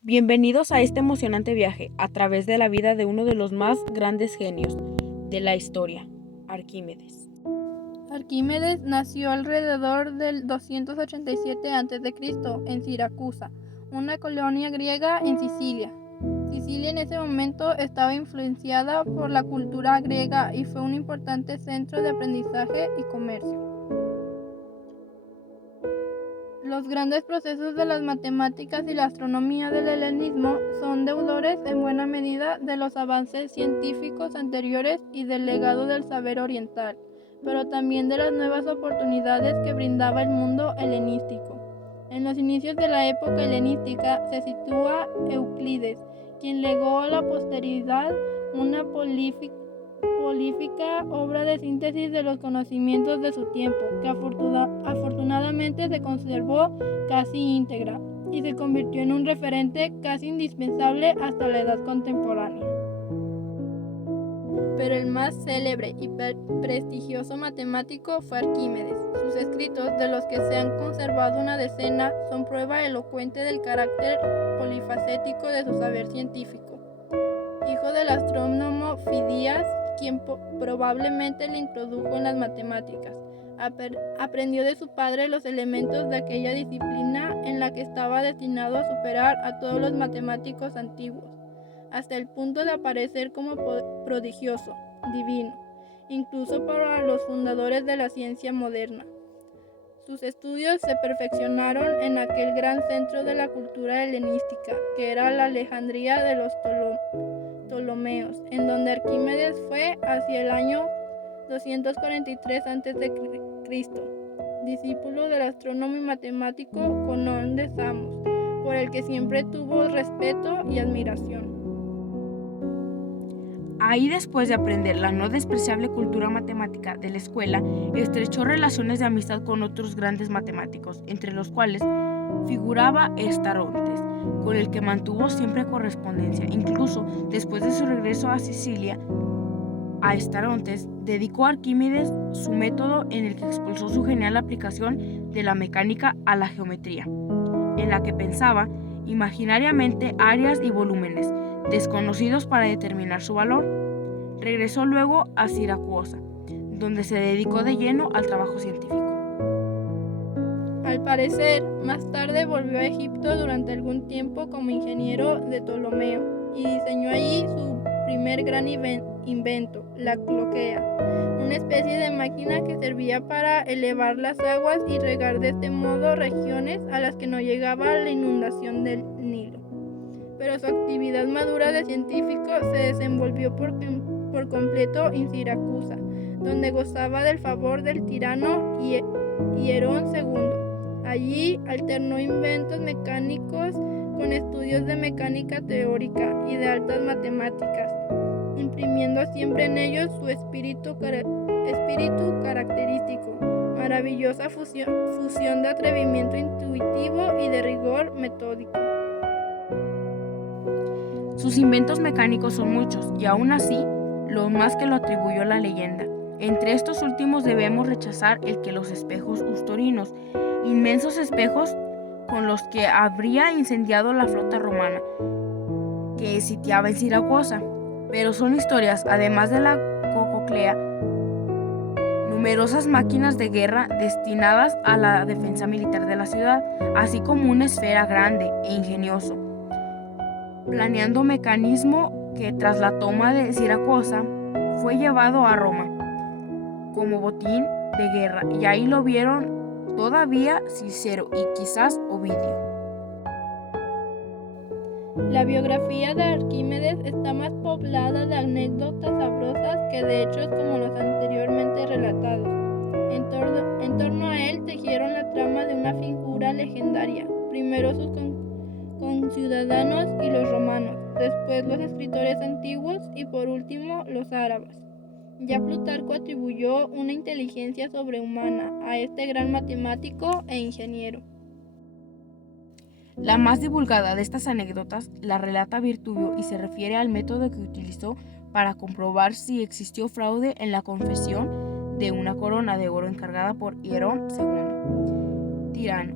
Bienvenidos a este emocionante viaje a través de la vida de uno de los más grandes genios de la historia, Arquímedes. Arquímedes nació alrededor del 287 a.C. en Siracusa, una colonia griega en Sicilia. Sicilia en ese momento estaba influenciada por la cultura griega y fue un importante centro de aprendizaje y comercio. Los grandes procesos de las matemáticas y la astronomía del helenismo son deudores en buena medida de los avances científicos anteriores y del legado del saber oriental, pero también de las nuevas oportunidades que brindaba el mundo helenístico. En los inicios de la época helenística se sitúa Euclides, quien legó a la posteridad una prolífica obra de síntesis de los conocimientos de su tiempo, que afortunadamente se conservó casi íntegra y se convirtió en un referente casi indispensable hasta la edad contemporánea. Pero el más célebre y prestigioso matemático fue Arquímedes. Sus escritos, de los que se han conservado una decena, son prueba elocuente del carácter polifacético de su saber científico. Hijo del astrónomo Fidías, quien probablemente le introdujo en las matemáticas, aprendió de su padre los elementos de aquella disciplina en la que estaba destinado a superar a todos los matemáticos antiguos, hasta el punto de aparecer como prodigioso, divino, incluso para los fundadores de la ciencia moderna. Sus estudios se perfeccionaron en aquel gran centro de la cultura helenística, que era la Alejandría de los Ptolomeos, en donde Arquímedes fue hacia el año 243 a.C., discípulo del astrónomo y matemático Conón de Samos, por el que siempre tuvo respeto y admiración. Ahí, después de aprender la no despreciable cultura matemática de la escuela, estrechó relaciones de amistad con otros grandes matemáticos, entre los cuales figuraba Estarontes, con el que mantuvo siempre correspondencia. Incluso después de su regreso a Sicilia, a Estarontes dedicó a Arquímedes su método en el que expulsó su genial aplicación de la mecánica a la geometría, en la que pensaba imaginariamente áreas y volúmenes desconocidos para determinar su valor. Regresó luego a Siracusa, donde se dedicó de lleno al trabajo científico. Al parecer, más tarde volvió a Egipto durante algún tiempo como ingeniero de Ptolomeo y diseñó allí su primer gran invento, la cloquea, una especie de máquina que servía para elevar las aguas y regar de este modo regiones a las que no llegaba la inundación del Nilo. Pero su actividad madura de científico se desenvolvió por completo en Siracusa, donde gozaba del favor del tirano Hierón II. Allí alternó inventos mecánicos con estudios de mecánica teórica y de altas matemáticas, imprimiendo siempre en ellos su espíritu característico, maravillosa fusión de atrevimiento intuitivo y de rigor metódico. Sus inventos mecánicos son muchos, y aún así, lo más que lo atribuyó la leyenda. Entre estos últimos debemos rechazar el que los espejos ustorinos, inmensos espejos con los que habría incendiado la flota romana que sitiaba en Siracusa. Pero son historias, además de la coclea, numerosas máquinas de guerra destinadas a la defensa militar de la ciudad, así como una esfera grande e ingenioso, planeando mecanismo que tras la toma de Siracusa fue llevado a Roma como botín de guerra, y ahí lo vieron todavía Cicero y quizás Ovidio. La biografía de Arquímedes está más poblada de anécdotas sabrosas que de hechos como los anteriormente relatados. En torno a él tejieron la trama de una figura legendaria, primero sus conciudadanos y los romanos, después los escritores antiguos y por último los árabes. Ya Plutarco atribuyó una inteligencia sobrehumana a este gran matemático e ingeniero. La más divulgada de estas anécdotas la relata Virtuvio y se refiere al método que utilizó para comprobar si existió fraude en la confesión de una corona de oro encargada por Hierón II, tirano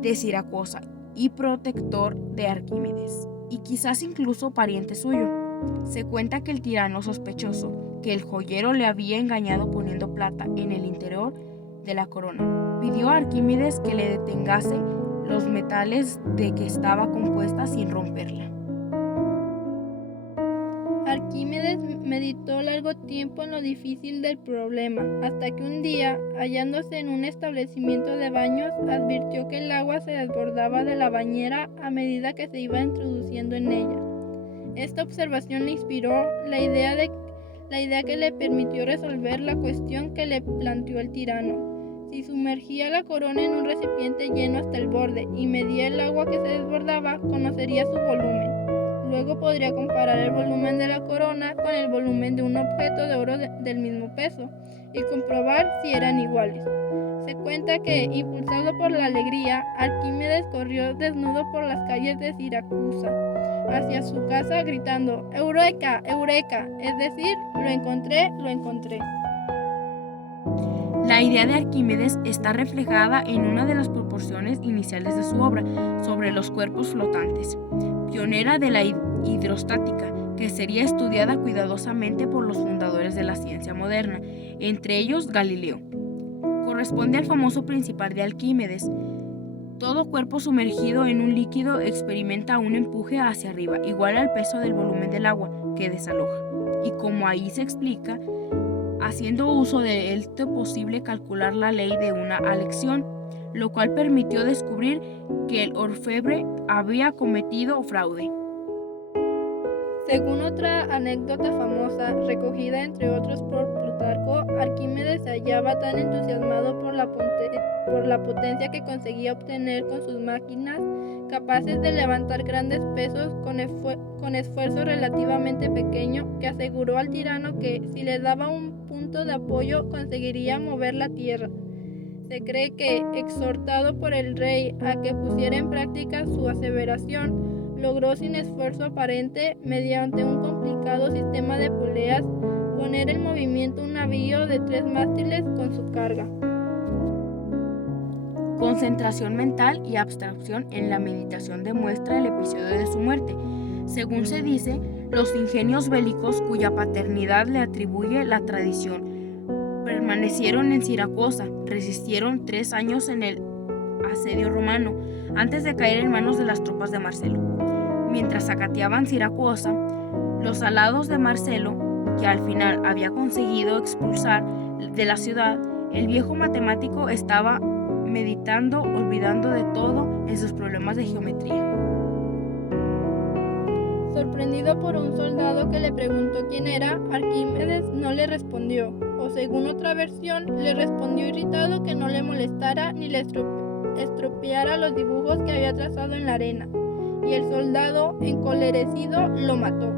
de Siracusa, y protector de Arquímedes, y quizás incluso pariente suyo. Se cuenta que el tirano, sospechoso que el joyero le había engañado poniendo plata en el interior de la corona, pidió a Arquímedes que le detengase los metales de que estaba compuesta sin romperla. Arquímedes meditó largo tiempo en lo difícil del problema, hasta que un día, hallándose en un establecimiento de baños, advirtió que el agua se desbordaba de la bañera a medida que se iba introduciendo en ella. Esta observación le inspiró la idea que le permitió resolver la cuestión que le planteó el tirano. Si sumergía la corona en un recipiente lleno hasta el borde y medía el agua que se desbordaba, conocería su volumen. Luego podría comparar el volumen de la corona con el volumen de un objeto de oro del mismo peso y comprobar si eran iguales. Se cuenta que, impulsado por la alegría, Arquímedes corrió desnudo por las calles de Siracusa hacia su casa gritando «¡Eureka! ¡Eureka!», es decir, «¡Lo encontré! ¡Lo encontré!». La idea de Arquímedes está reflejada en una de las proposiciones iniciales de su obra sobre los cuerpos flotantes, pionera de la hidrostática, que sería estudiada cuidadosamente por los fundadores de la ciencia moderna, entre ellos Galileo. Corresponde al famoso principio de Arquímedes. Todo cuerpo sumergido en un líquido experimenta un empuje hacia arriba, igual al peso del volumen del agua que desaloja. Y como ahí se explica, haciendo uso de esto posible calcular la ley de una alección, lo cual permitió descubrir que el orfebre había cometido fraude. Según otra anécdota famosa, recogida entre otros por Plutarco, Arquímedes se hallaba tan entusiasmado por la potencia que conseguía obtener con sus máquinas, capaces de levantar grandes pesos con esfuerzo relativamente pequeño, que aseguró al tirano que, si le daba un punto de apoyo, conseguiría mover la tierra. Se cree que, exhortado por el rey a que pusiera en práctica su aseveración, logró sin esfuerzo aparente, mediante un complicado sistema de poleas, poner en movimiento un navío de 3 mástiles con su carga. Concentración mental y abstracción en la meditación demuestra el episodio de su muerte. Según se dice, los ingenios bélicos cuya paternidad le atribuye la tradición permanecieron en Siracusa, resistieron 3 años en el asedio romano, antes de caer en manos de las tropas de Marcelo. Mientras saqueaban Siracusa, los alados de Marcelo, que al final había conseguido expulsar de la ciudad, el viejo matemático estaba meditando, olvidando de todo en sus problemas de geometría. Sorprendido por un soldado que le preguntó quién era, Arquímedes no le respondió, o según otra versión, le respondió irritado que no le molestara ni le estropeara los dibujos que había trazado en la arena, y el soldado, encolerecido, lo mató.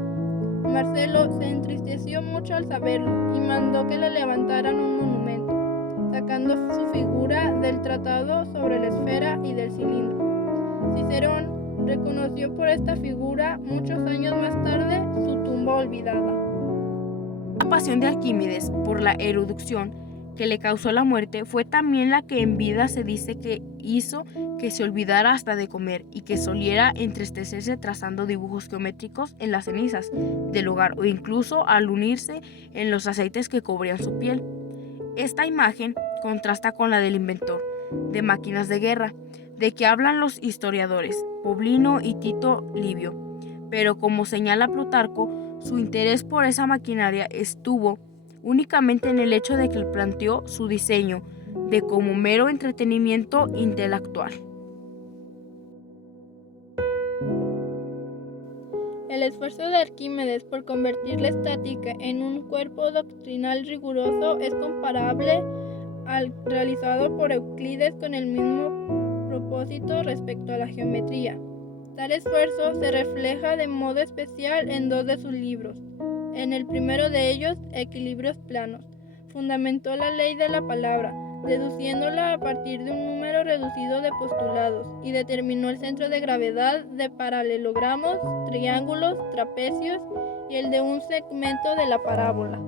Marcelo se entristeció mucho al saberlo y mandó que le levantaran un monumento, sacando su figura del tratado sobre la esfera y del cilindro. Cicerón reconoció por esta figura, muchos años más tarde, su tumba olvidada. La pasión de Arquímedes por la erudición que le causó la muerte fue también la que en vida se dice que hizo que se olvidara hasta de comer y que soliera entristecerse trazando dibujos geométricos en las cenizas del hogar o incluso al unirse en los aceites que cubrían su piel. Esta imagen contrasta con la del inventor de máquinas de guerra, de que hablan los historiadores Poblino y Tito Livio, pero como señala Plutarco, su interés por esa maquinaria estuvo únicamente en el hecho de que él planteó su diseño de como mero entretenimiento intelectual. El esfuerzo de Arquímedes por convertir la estática en un cuerpo doctrinal riguroso es comparable al realizado por Euclides con el mismo propósito respecto a la geometría. Tal esfuerzo se refleja de modo especial en 2 de sus libros. En el primero de ellos, Equilibrios planos, fundamentó la ley de la palabra, deduciéndola a partir de un número reducido de postulados, y determinó el centro de gravedad de paralelogramos, triángulos, trapecios y el de un segmento de la parábola.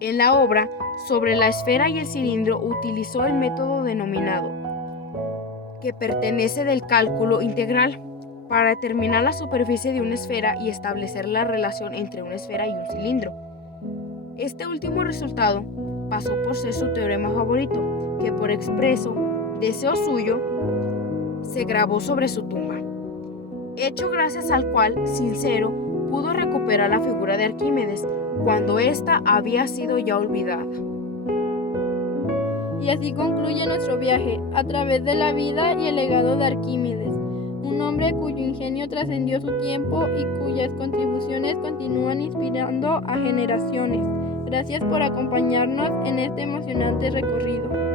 En la obra sobre la esfera y el cilindro utilizó el método denominado que pertenece del cálculo integral para determinar la superficie de una esfera y establecer la relación entre una esfera y un cilindro. Este último resultado pasó por ser su teorema favorito, que por expreso deseo suyo se grabó sobre su tumba, hecho gracias al cual Sincero pudo recuperar la figura de Arquímedes cuando ésta había sido ya olvidada. Y así concluye nuestro viaje a través de la vida y el legado de Arquímedes, un hombre cuyo ingenio trascendió su tiempo y cuyas contribuciones continúan inspirando a generaciones. Gracias por acompañarnos en este emocionante recorrido.